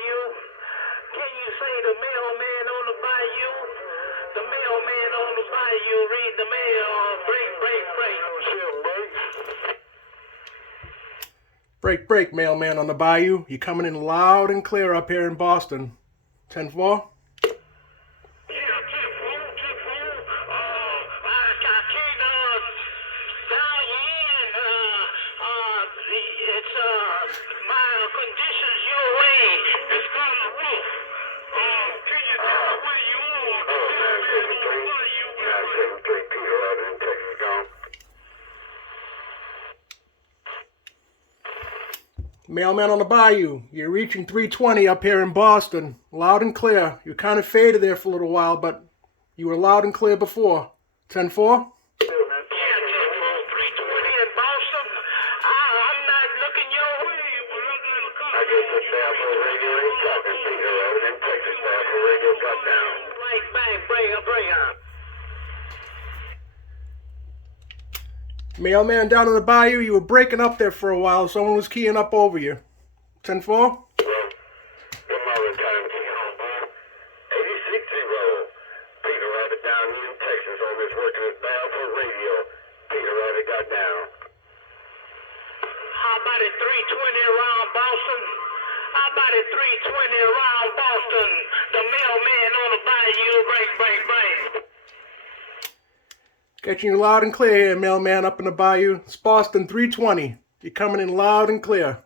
Bayou? Can you say the mailman on the Bayou? The mailman on the Bayou, read the mail, break, break, break. Break, break, mailman on the Bayou. You're coming in loud and clear up here in Boston. 10-4? Mailman on the Bayou, you're reaching 320 up here in Boston. Loud and clear. You kind of faded there for a little while, but you were loud and clear before. 10-4? Mailman down in the Bayou, you were breaking up there for a while. Someone was keying up over you. 10-4? Catching you loud and clear here, mailman up in the Bayou. It's Boston 320. You're coming in loud and clear.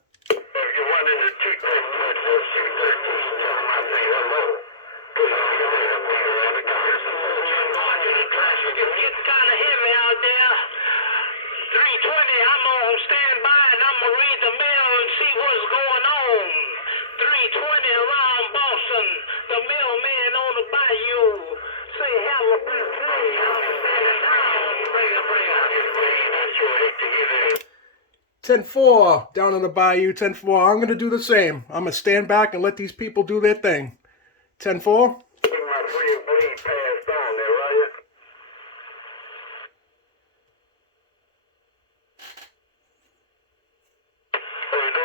The mailman on the Bayou. Say hello. 10-4 down in the Bayou. 10-4. I'm going to do the same. I'm going to stand back and let these people do their thing. 10-4.